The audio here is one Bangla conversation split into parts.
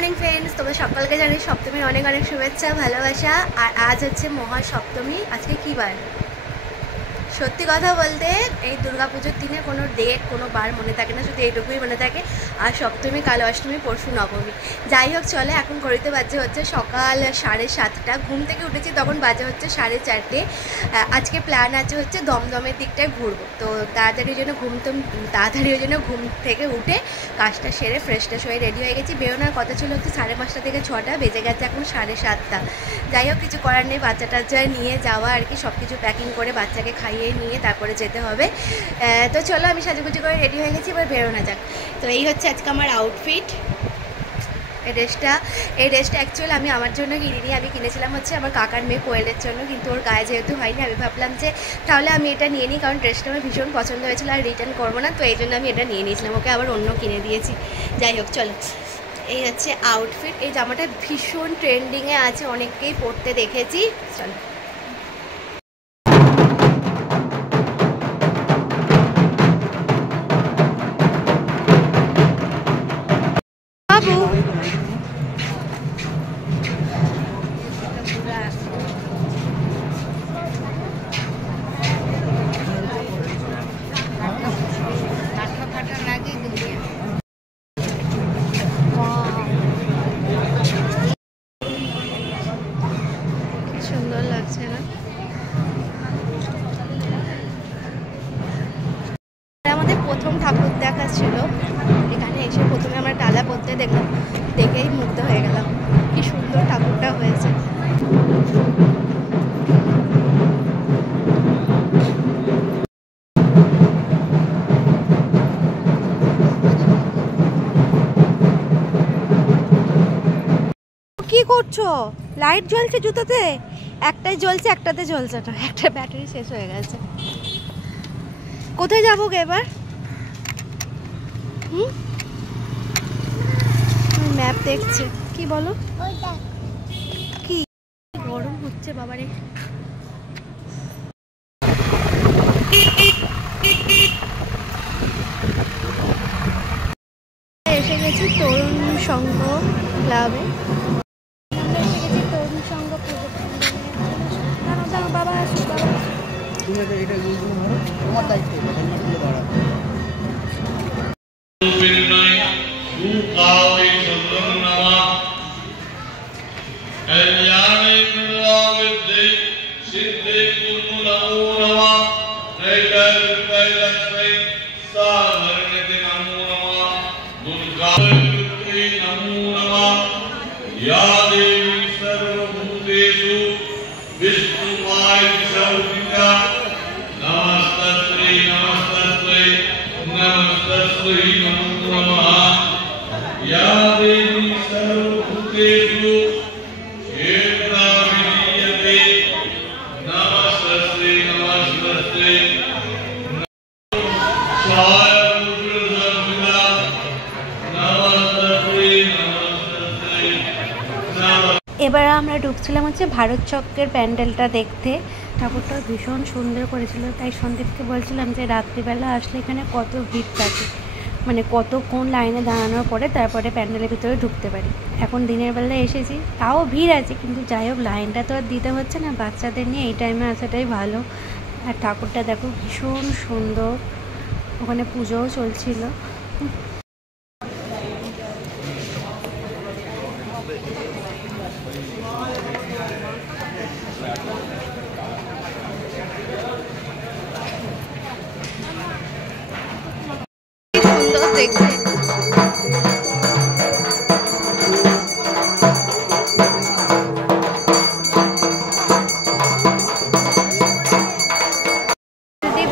मॉर्निंग फ्रेंड्स तुम्हें सकाल के जानी सप्तमी अनेक अनेक शुभेच्छा भालोबासा। और आज हे महासप्तमी। आज के कि बार सत्यि कथा बोलते এই দুর্গাপুজোর দিনে কোনো ডেট কোনো বার মনে থাকে না, শুধু এইটুকুই মনে থাকে। আর সপ্তমী কাল অষ্টমী পরশু নবমী। যাই হোক চলে এখন ঘড়িতে বাজে হচ্ছে সকাল 7:30। ঘুম থেকে উঠেছি তখন বাজে হচ্ছে 4:30। আজকে প্ল্যান আছে হচ্ছে দমদমের দিকটায় ঘুরবো, তো তাড়াতাড়ি জন্য ঘুম থেকে উঠে কাজটা সেরে ফ্রেশ হয়ে রেডি হয়ে গেছি। বেরোনোর কথা ছিল হচ্ছে 5:30 থেকে 6টা, বেজে গেছে এখন 7:30। যাই হোক কিছু করার নেই, বাচ্চা টাচ্চা নিয়ে যাওয়া আর কি, সব কিছু প্যাকিং করে বাচ্চাকে খাইয়ে নিয়ে তারপরে যেতে হবে। তো চলো আমি সাজুগুজু করে রেডি হয়ে গেছি, এবার বেরোনো যাক। তো এই হচ্ছে আজকে আমার আউটফিট। এই ড্রেসটা অ্যাকচুয়ালি আমি আমার জন্য কিনিনি, আমি কিনেছিলাম হচ্ছে আমার কাকার মেয়ে কোয়েলের জন্য, কিন্তু ওর গায়ে যেহেতু হয়নি আমি ভাবলাম যে তাহলে আমি এটা নিয়ে নিই, কারণ ড্রেসটা আমার ভীষণ পছন্দ হয়েছিল আর রিটার্ন করবো না, তো এই জন্য আমি এটা নিয়ে নিয়েছিলাম। ওকে আবার অন্য কিনে দিয়েছি। যাই হোক চলো, এই হচ্ছে আউটফিট। এই জামাটা ভীষণ ট্রেন্ডিংয়ে আছে, অনেককেই পরতে দেখেছি। চলো বাবু সুন্দর লাগছে না? আমাদের প্রথম ঠাকুর দেখা ছিল এখানে এসে, প্রথমে আমরা ডালা পড়তে দেখলাম, দেখেই মুগ্ধ হয়ে গেলাম। কি সুন্দর ঠাকুরটা হয়েছে। কি করছো? লাইট জ্বলছে জুতোতে? একটাই জ্বলছে, একটাতে জ্বলছে না, একটা ব্যাটারি শেষ হয়ে গেছে। কোথায় যাবো এবার? ম্যাপ দেখছে। কি বলো? কি গরম হচ্ছে বাবারে। এসে গেছি তরুণ সংঘ ক্লাবে। তরুণ সংঘ বাবা আসো, বাবা তোমার দায়িত্ব। এবার আমরা ঢুকছিলাম হচ্ছে ভারত চক্রের প্যান্ডেলটা দেখতে। ঠাকুরটা ভীষণ সুন্দর করেছিল, তাই সন্দীপকে বলছিলাম যে রাত্রিবেলা আসলে এখানে কত ভিড় থাকে, মানে কতক্ষণ লাইনে দাঁড়ানোর পরে তারপরে প্যান্ডেলের ভিতরে ঢুকতে পারি। এখন দিনের বেলায় এসেছি, তাও ভিড় আছে, কিন্তু যাই হোক লাইনটা তো আর দিতে হচ্ছে না। বাচ্চাদের নিয়ে এই টাইমে আসাটাই ভালো। আর ঠাকুরটা দেখো ভীষণ সুন্দর, ওখানে পুজোও চলছিল। দেখতে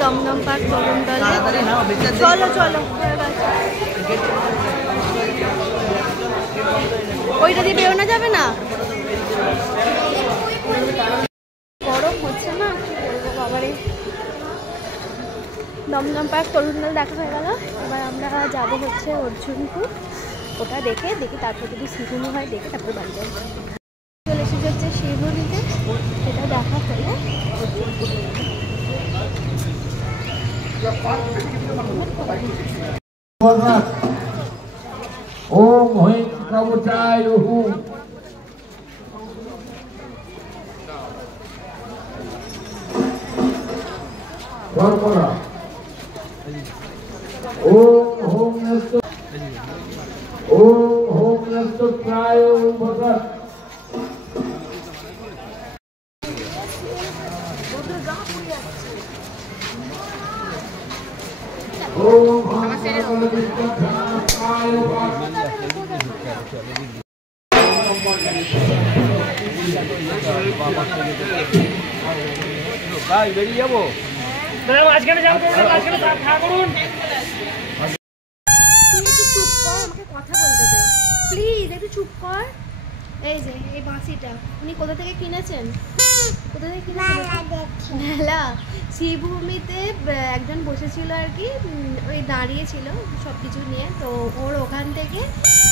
দমদম পার্ক তরুণ দল। চলো চলো, ওইটা দিয়ে বেরোনো যাবে না, গরম হচ্ছে না? বাবারে, দমদম পার্ক তরুণ দল দেখা হয়ে গেল। এবার আমরা যাবো হচ্ছে অর্জুনপুর, ওটা দেখে তারপর যদি শিবনী হয় দেখে তারপর বাড়ি যাবো। চলে এসেছে হচ্ছে শিবনীতে, সেটা দেখা হলে ओम कवचायुः वर्परा ओम होम नस्तुत्राय भगत বেরিয়ে যাবো মাঝখানে যাবো মাঝখানে খা করুন চুপ কর আমাকে কথা বলতে দে প্লিজ একটু চুপ কর এই যে এই বাঁশিটা উনি কোথা থেকে কিনেছেন কোথা থেকে কিনেছেন মেলা শ্রীভূমিতে একজন বসেছিল আর কি ওই দাঁড়িয়েছিল সব কিছু নিয়ে তো ওর ওখান থেকে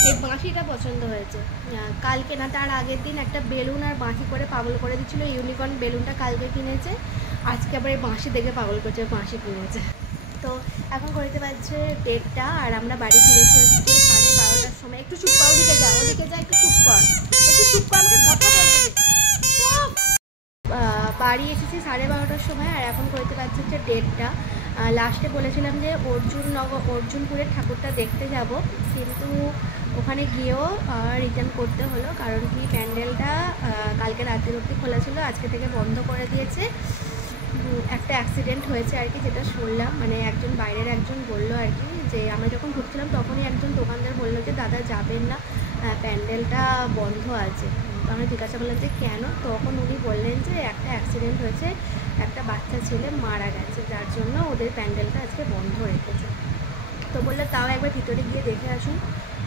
এই বাঁশিটা পছন্দ হয়েছে কালকে না তার আগের দিন একটা বেলুন আর বাঁশি করে পাগল করে দিচ্ছিল ইউনিকর্ন বেলুনটা কালকে কিনেছে আজকে আবার এই বাঁশি দেখে পাগল করছে বাঁশি কিনেছে তো এখন করতে পারছে 1:30 আর আমরা বাড়ি ফিরে চলেছি 12:30টার সময় একটু চুপ কর ওদিকে যা একটু চুপ কর আমাকে কথা বলতে দে বাড়ি এসেছি 12:30টার সময় আর এখন করতে পারছি হচ্ছে 1:30 লাস্টে বলেছিলাম যে অর্জুনপুরের ঠাকুরটা দেখতে যাব কিন্তু ওখানে গিয়েও রিটার্ন করতে হলো কারণ কি প্যান্ডেলটা কালকে রাতের অবধি খোলা ছিল আজকে থেকে বন্ধ করে দিয়েছে একটা অ্যাক্সিডেন্ট হয়েছে আর কি যেটা শুনলাম মানে একজন বাইরের একজন বললো আর কি যে আমরা যখন ঢুকছিলাম তখনই একজন দোকানদার বললো যে দাদা যাবেন না প্যান্ডেলটা বন্ধ আছে তো আমরা জিজ্ঞাসা করলাম যে কেন তখন উনি বললেন যে একটা অ্যাক্সিডেন্ট হয়েছে একটা বাচ্চা ছেলে মারা গেছে যার জন্য ওদের প্যান্ডেলটা আজকে বন্ধ রেখেছে তো বললো তাও একবার ভিতরে গিয়ে দেখে আসুন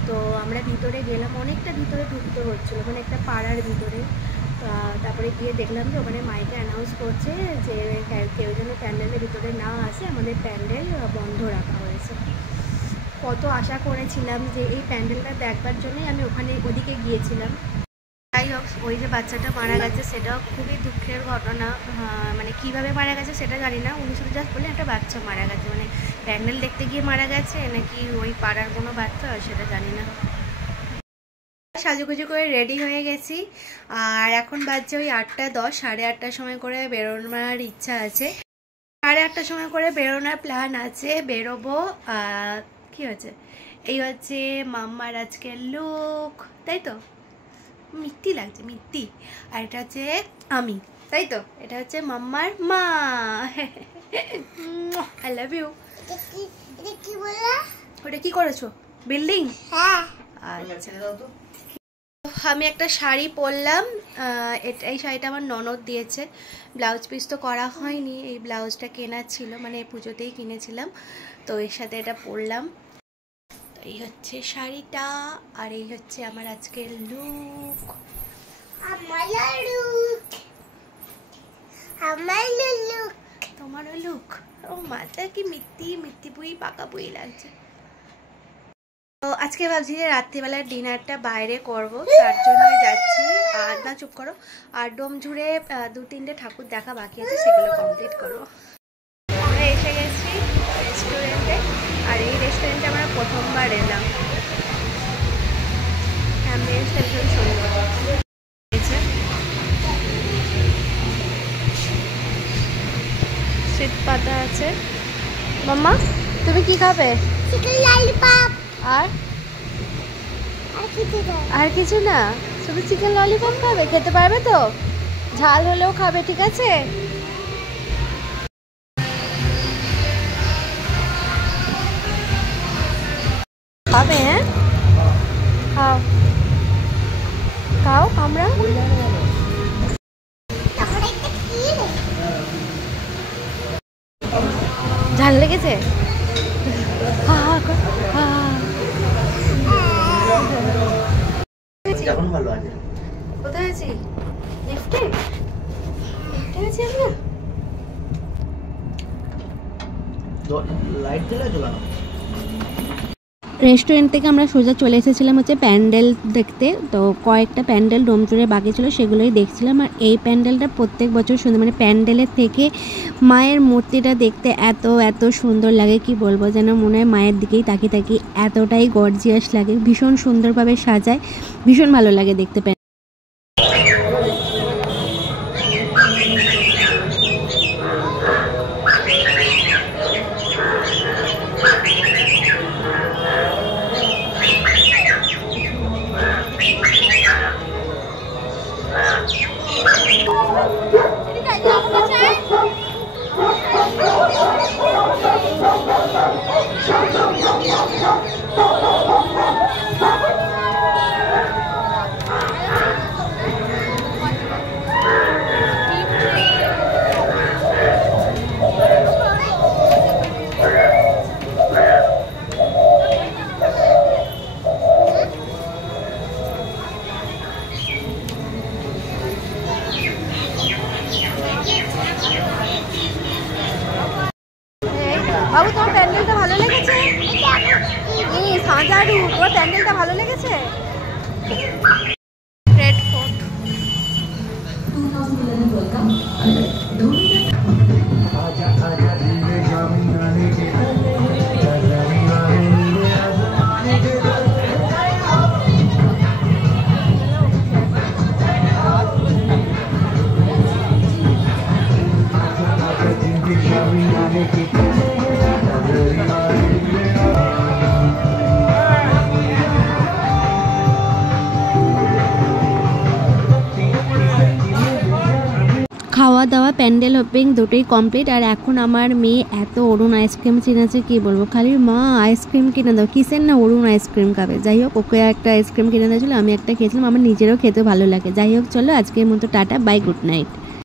তো আমরা ভিতরে গেলাম অনেকটা ভিতরে ঢুকতে হচ্ছিলো মানে একটা পাড়ার ভিতরে তারপরে গিয়ে দেখলাম যে ওখানে মাইকে অ্যানাউন্স করছে যে কেউ যেন প্যান্ডেলের ভিতরে না আসে আমাদের প্যান্ডেল বন্ধ রাখা হয়েছে কত আশা করেছিলাম যে এই প্যান্ডেলটা দেখবার জন্যই আমি ওদিকে গিয়েছিলাম যাই হোক ওই যে বাচ্চাটা মারা গেছে সেটাও খুবই দুঃখের ঘটনা মানে কিভাবে মারা গেছে সেটা জানি না উনি শুধু জাস্ট বললেন একটা বাচ্চা মারা গেছে মানে প্যান্ডেল দেখতে গিয়ে মারা গেছে নাকি ওই পাড়ার কোনো বাচ্চা সেটা জানি না সাজুগুজু করে রেডি হয়ে গেছি আর এখন বাজছে ওই 8:10 8:30টার সময় করে বেরোনোর ইচ্ছা আছে 8:30টার সময় করে বেরোনোর প্ল্যান আছে বেরোবো কি হচ্ছে এই হচ্ছে মাম্মার আজকের লুক তাই তো মিথ্যি লাগছে মিথ্যি আর এটা হচ্ছে আমি তাই তো এটা হচ্ছে মাম্মার মা আই লাভ ইউ ওটা কি করেছো বিল্ডিং আচ্ছা আমি একটা শাড়ি পরলাম এই শাড়িটা আমার ননদ দিয়েছে ব্লাউজ পিস তো করা হয়নি এই ব্লাউজটা কেনা ছিল মানে পুজোতেই কিনেছিলাম তো এর সাথে এটা পরলাম তো এই হচ্ছে শাড়িটা আর এই হচ্ছে আমার আজকের লুক তোমারও লুক ও মাথা কি মিথ্যি পুই পাকা পুই লাগছে তো আজকে ভাবছি যে রাত্রিবেলার ডিনারটা বাইরে করব তার জন্য যাচ্ছি আর না চুপ করো আর ডোমঝুড়ে 2-3টে ঠাকুর দেখা বাকি আছে সেগুলো কমপ্লিট করবো আমরা এসে গেছি রেস্টুরেন্টে আর এই রেস্টুরেন্টে আমরা প্রথমবার এলাম অ্যাম্বিয়েন্সটা ভীষণ সুন্দর শীত পাতা আছে মাম্মা তুমি কি খাবে চিকেন ললিপপ আর কিছু না শুধু চিকেন ললিপপ খাবে খেতে পারবে তো ঝাল হলেও খাবে ঠিক আছে খাবে হ্যাঁ খাও খাও আমরা ঝাল লেগেছে কোথায় আছি লিফটে আছি আমরা লাইট জ্বালা রেস্টুরেন্ট থেকে আমরা সোজা চলে এসেছিলাম হচ্ছে প্যান্ডেল দেখতে। তো কয়েকটা প্যান্ডেল ডোমচুরে বাকি ছিল, সেগুলোই দেখছিলাম। আর এই প্যান্ডেলটা প্রত্যেক বছর সুন্দর, মানে প্যান্ডেলের থেকে মায়ের মূর্তিটা দেখতে এত এত সুন্দর লাগে, কি বলবো, যেন মনে হয় মায়ের দিকেই তাকিয়ে থাকি, এতটাই গর্জিয়াস লাগে, ভীষণ সুন্দরভাবে সাজায়, ভীষণ ভালো লাগে দেখতে। বাবু, তোমার প্যান্ডেলটা ভালো লেগেছে? সাজারু, তোমার প্যান্ডেলটা ভালো লেগেছে? Red fort. খাওয়া দাওয়া, প্যান্ডেল হপিং দুটোই কমপ্লিট। আর এখন আমার মেয়ে এত অরুণ আইসক্রিম চিনেছে, কি বলবো, খালি মা আইসক্রিম কিনে দাও, কিসের না অরুণ আইসক্রিম খাবে। যাই হোক, ওকে একটা আইসক্রিম কিনে দিয়েছিল, আমি একটা খেয়েছিলাম, আমার নিজেরও খেতে ভালো লাগে। যাই হোক, চলো আজকের মতো টাটা, বাই, গুড নাইট।